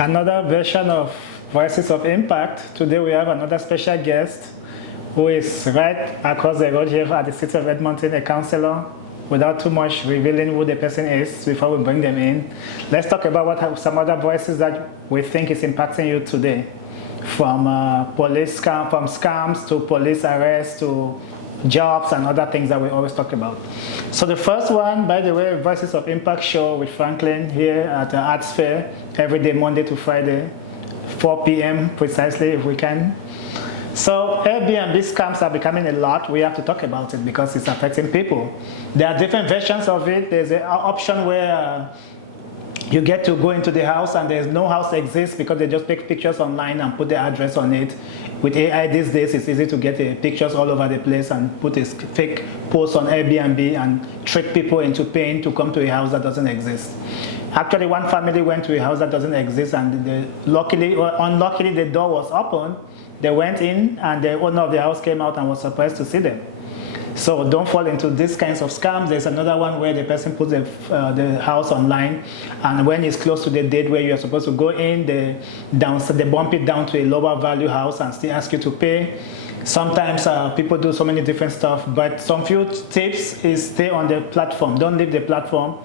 another version of Voices of Impact. Today we have another special guest who is right across the road here at the City of Edmonton, a councillor. Without too much revealing who the person is before we bring them in, let's talk about what some other voices that we think is impacting you today. From from scams to police arrests to jobs and other things that we always talk about. So the first one, by the way, Voices of Impact show with Franklin here at the ArtSphere every day, Monday to Friday, 4 p.m. precisely if we can. So Airbnb scams are becoming a lot. We have to talk about it because it's affecting people. There are different versions of it. There's an option where you get to go into the house and there's no house exists because they just take pictures online and put the address on it. With AI these days, it's easy to get pictures all over the place and put a fake post on Airbnb and trick people into paying to come to a house that doesn't exist. Actually, one family went to a house that doesn't exist and luckily or unluckily the door was open. They went in and the owner of the house came out and was surprised to see them. So don't fall into these kinds of scams. There's another one where the person puts the house online, and when it's close to the date where you're supposed to go in, they bump it down to a lower value house and still ask you to pay. Sometimes people do so many different stuff, but some few tips is stay on the platform. Don't leave the platform.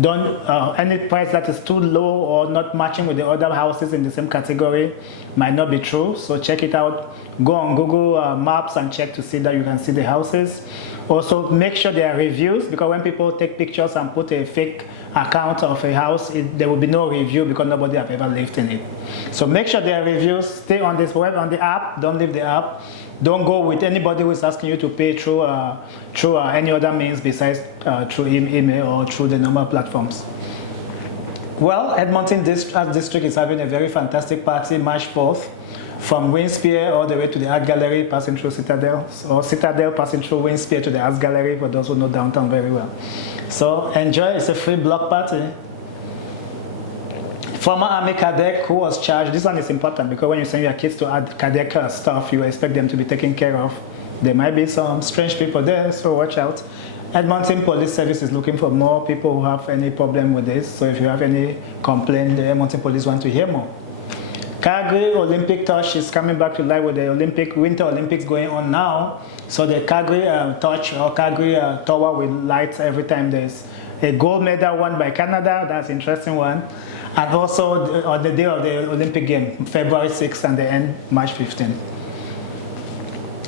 Don't any price that is too low or not matching with the other houses in the same category might not be true. So check it out. Go on Google Maps and check to see that you can see the houses. Also make sure there are reviews, because when people take pictures and put a fake account of a house, there will be no review because nobody have ever lived in it. So make sure there are reviews. Stay on this web, on the app. Don't leave the app. Don't go with anybody who is asking you to pay through any other means besides through email or through the normal platforms. Well, Edmonton District is having a very fantastic party March 4th, from Winspear all the way to the Art Gallery, passing through Citadel, or Citadel passing through Winspear to the Art Gallery, for those who know downtown very well. So enjoy. It's a free block party. Former Army Cadet who was charged, this one is important because when you send your kids to Army Cadet stuff, you expect them to be taken care of. There might be some strange people there, so watch out. Edmonton Police Service is looking for more people who have any problem with this, so if you have any complaint, the Edmonton Police want to hear more. Calgary Olympic Torch is coming back to life with the Winter Olympics going on now, so the Calgary Torch or Calgary Tower will light every time there's a gold medal won by Canada. That's an interesting one. And also on the day of the Olympic game, February 6th, and the end March 15th.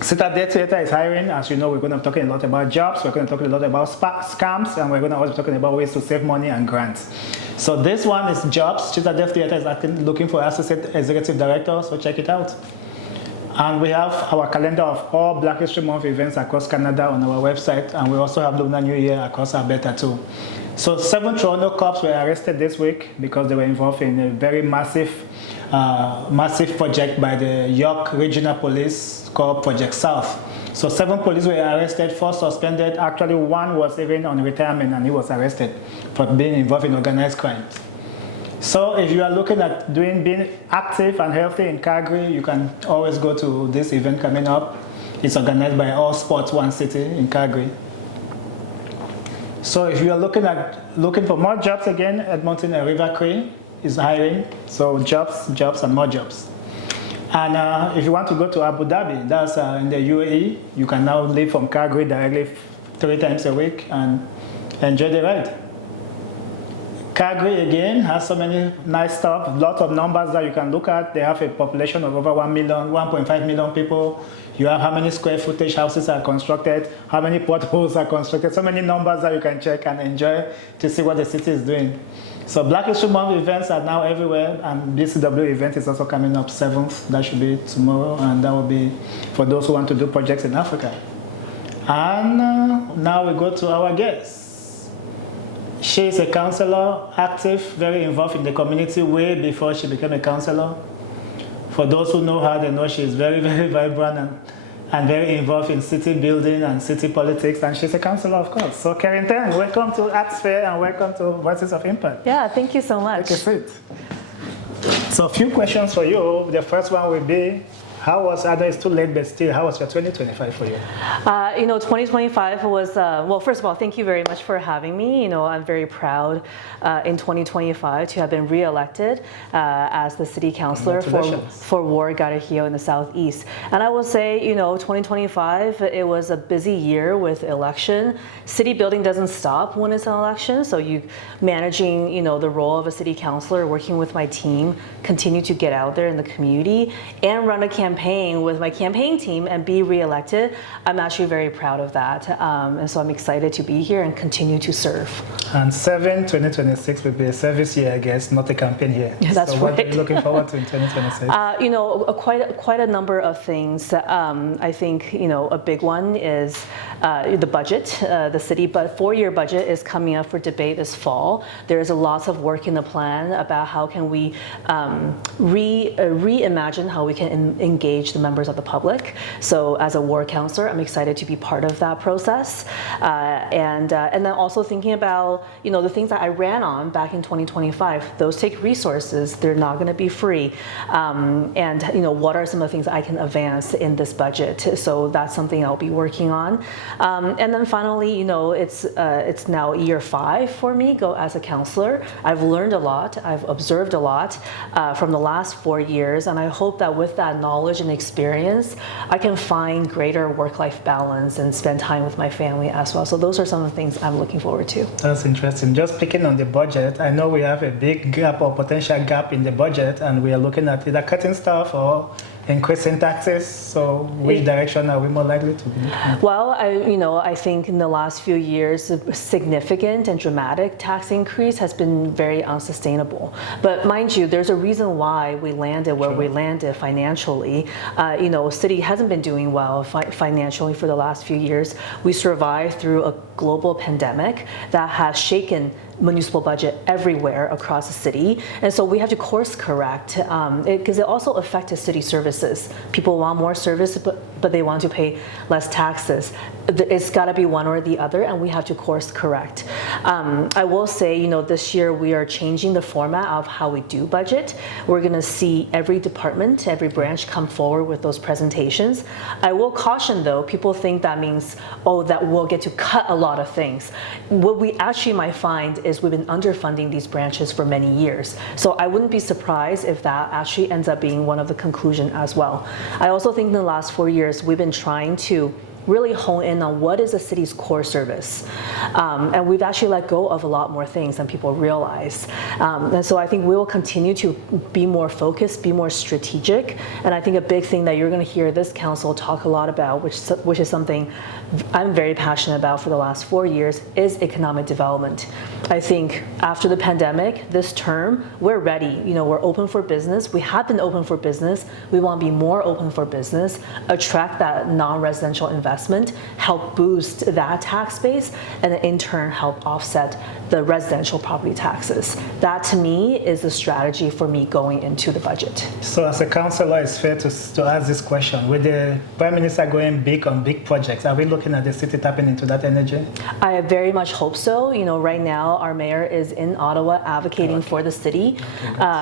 Citadel Theatre is hiring. As you know, we're going to be talking a lot about jobs, we're going to talk a lot about scams, and we're going to also be talking about ways to save money and grants. So this one is jobs. Citadel Theatre is looking for associate executive director, so check it out. And we have our calendar of all Black History Month events across Canada on our website, and we also have Lunar New Year across Alberta too. So 7 Toronto cops were arrested this week because they were involved in a very massive project by the York Regional Police called Project South. So 7 police were arrested, 4 suspended. Actually, 1 was even on retirement and he was arrested for being involved in organized crime. So if you are looking at being active and healthy in Calgary, you can always go to this event coming up. It's organized by All Sports One City in Calgary. So if you are looking for more jobs again, Edmonton and River Cree is hiring. So jobs and more jobs. And if you want to go to Abu Dhabi, that's in the UAE, you can now live from Calgary directly 3 times a week and enjoy the ride. Calgary again has so many nice stuff, lots of numbers that you can look at. They have a population of over 1.5 million people. You have how many square footage houses are constructed, how many potholes are constructed, so many numbers that you can check and enjoy to see what the city is doing. So Black History Month events are now everywhere, and BCW event is also coming up 7th. That should be tomorrow, and that will be for those who want to do projects in Africa. And now we go to our guest. She is a councillor, active, very involved in the community way before she became a councillor. For those who know her, they know she is very, very vibrant and very involved in city building and city politics, and she's a councillor, of course. So Keren Tang, welcome to ArtSphere and welcome to Voices of Impact. Yeah, thank you so much. Take a seat. So a few questions for you. The first one will be, How was, I know it's too late, but still, how was your 2025 for you? 2025 was, well, first of all, thank you very much for having me. I'm very proud in 2025 to have been re-elected as the city councillor for Ward Garahio in the Southeast. And I will say, 2025, it was a busy year with election. City building doesn't stop when it's an election, so you managing, the role of a city councillor, working with my team, continue to get out there in the community and run a campaign with my campaign team and be re-elected. I'm actually very proud of that. And so I'm excited to be here and continue to serve. And 2026 will be a service year, I guess, not a campaign year. Yeah, that's so right. What are you looking forward to in 2026? Quite a number of things. I think, a big one is the budget. The city 4-year budget is coming up for debate this fall. There is lots of work in the plan about how can we reimagine how we can engage the members of the public. So as a ward councillor, I'm excited to be part of that process. And then also thinking about, the things that I ran on back in 2025, those take resources. They're not going to be free. And, what are some of the things I can advance in this budget? So that's something I'll be working on. And then finally, it's now year 5 for me as a councillor. I've learned a lot. I've observed a lot from the last 4 years. And I hope that with that knowledge and experience, I can find greater work-life balance and spend time with my family as well. So those are some of the things I'm looking forward to. That's interesting. Just picking on the budget, I know we have a big gap or potential gap in the budget, and we are looking at either cutting staff or increasing taxes. So which direction are we more likely to be looking at? Well, I think in the last few years, a significant and dramatic tax increase has been very unsustainable. But mind you, there's a reason why we landed where we landed financially. City hasn't been doing well financially for the last few years. We survived through a global pandemic that has shaken municipal budget everywhere across the city, and so we have to course correct because it also affected city services. People want more service, but they want to pay less taxes. It's got to be one or the other, and we have to course correct. I will say, this year we are changing the format of how we do budget. We're going to see every department, every branch come forward with those presentations. I will caution though, people think that means, that we'll get to cut a lot of things. What we actually might find is we've been underfunding these branches for many years. So I wouldn't be surprised if that actually ends up being one of the conclusions as well. I also think in the last 4 years, we've been trying to really hone in on what is a city's core service. And we've actually let go of a lot more things than people realize. And so I think we will continue to be more focused, be more strategic. And I think a big thing that you're going to hear this council talk a lot about, which is something I'm very passionate about for the last 4 years, is economic development. I think after the pandemic, this term, we're ready. We're open for business. We have been open for business. We want to be more open for business, attract that non-residential investment, help boost that tax base, and in turn help offset the residential property taxes. That to me is the strategy for me going into the budget. So as a councillor, it's fair to ask this question. With the Prime Minister going big on big projects, are we looking at the city tapping into that energy? I very much hope so. Right now our mayor is in Ottawa advocating for the city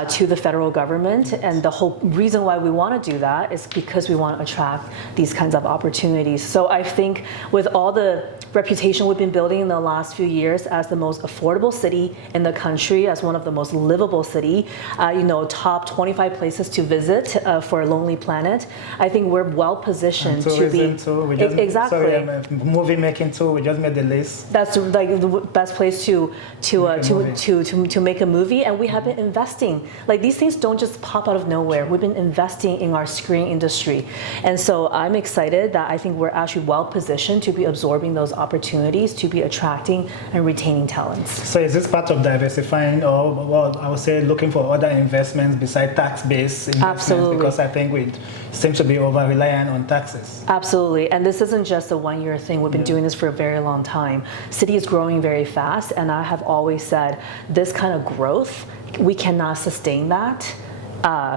to the federal government. And the whole reason why we want to do that is because we want to attract these kinds of opportunities. So I think with all the reputation we've been building in the last few years as the most affordable city in the country, as one of the most livable city, top 25 places to visit for a Lonely Planet, I think we're well positioned to be exactly. Movie making too. We just made the list. That's like the best place to make a movie, and we have been investing. Like these things don't just pop out of nowhere. We've been investing in our screen industry, and so I'm excited that I think we're actually well positioned to be absorbing those opportunities, to be attracting and retaining talents. So is this part of diversifying, or well, I would say looking for other investments besides tax-based investments? Absolutely. Because I think we seem to be over-reliant on taxes. Absolutely, and this isn't just a one-year thing. We've been doing this for a very long time. City is growing very fast, and I have always said this kind of growth, we cannot sustain that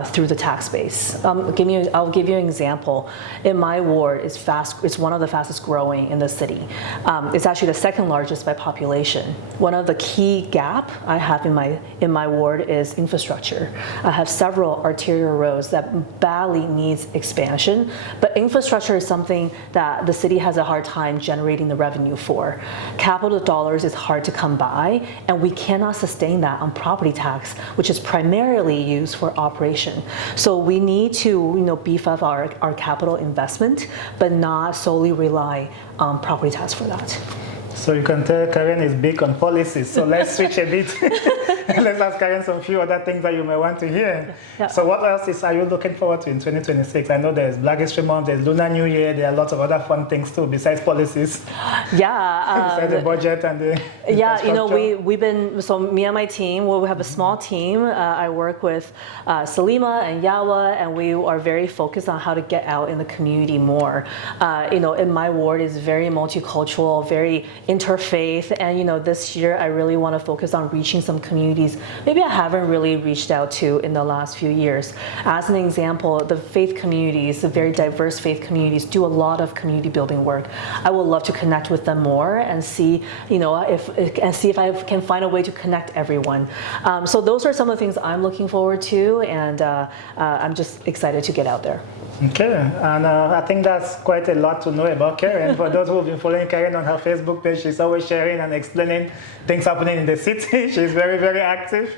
through the tax base. I'll give you an example. In my ward, it's one of the fastest growing in the city. It's actually the second largest by population. One of the key gap I have in my ward is infrastructure. I have several arterial roads that badly needs expansion, but infrastructure is something that the city has a hard time generating the revenue for. Capital dollars is hard to come by, and we cannot sustain that on property tax, which is primarily used for operation. So we need to beef up our capital investment, but not solely rely on property tax for that. So you can tell Keren is big on policies. So let's switch a bit. Let's ask Keren some few other things that you may want to hear. Yeah. So what else are you looking forward to in 2026? I know there's Black History Month, there's Lunar New Year, there are lots of other fun things too besides policies. Yeah. Besides the budget and the we've been, so me and my team, we have a small team. I work with Salima and Yawa, and we are very focused on how to get out in the community more. In my ward is very multicultural, very interfaith, and this year I really want to focus on reaching some communities maybe I haven't really reached out to in the last few years. As an example, the faith communities, the very diverse faith communities, do a lot of community building work. I would love to connect with them more and see, if I can find a way to connect everyone. So those are some of the things I'm looking forward to, and I'm just excited to get out there. Okay, and I think that's quite a lot to know about Keren. For those who have been following Keren on her Facebook page, she's always sharing and explaining things happening in the city. She's very, very active,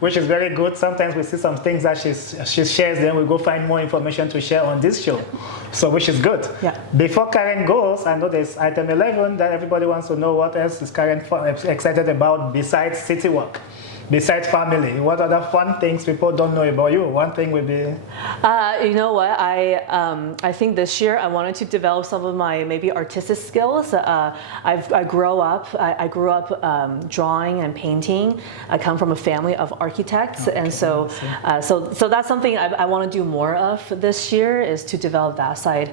which is very good. Sometimes we see some things that she shares, then we go find more information to share on this show, so which is good. Yeah. Before Keren goes, I know there's item 11 that everybody wants to know. What else is Keren excited about besides city work? Besides family, what other fun things people don't know about you? One thing would be... you know what, I think this year I wanted to develop some of my maybe artistic skills. I grew up drawing and painting. I come from a family of architects, okay, and so that's something I want to do more of this year, is to develop that side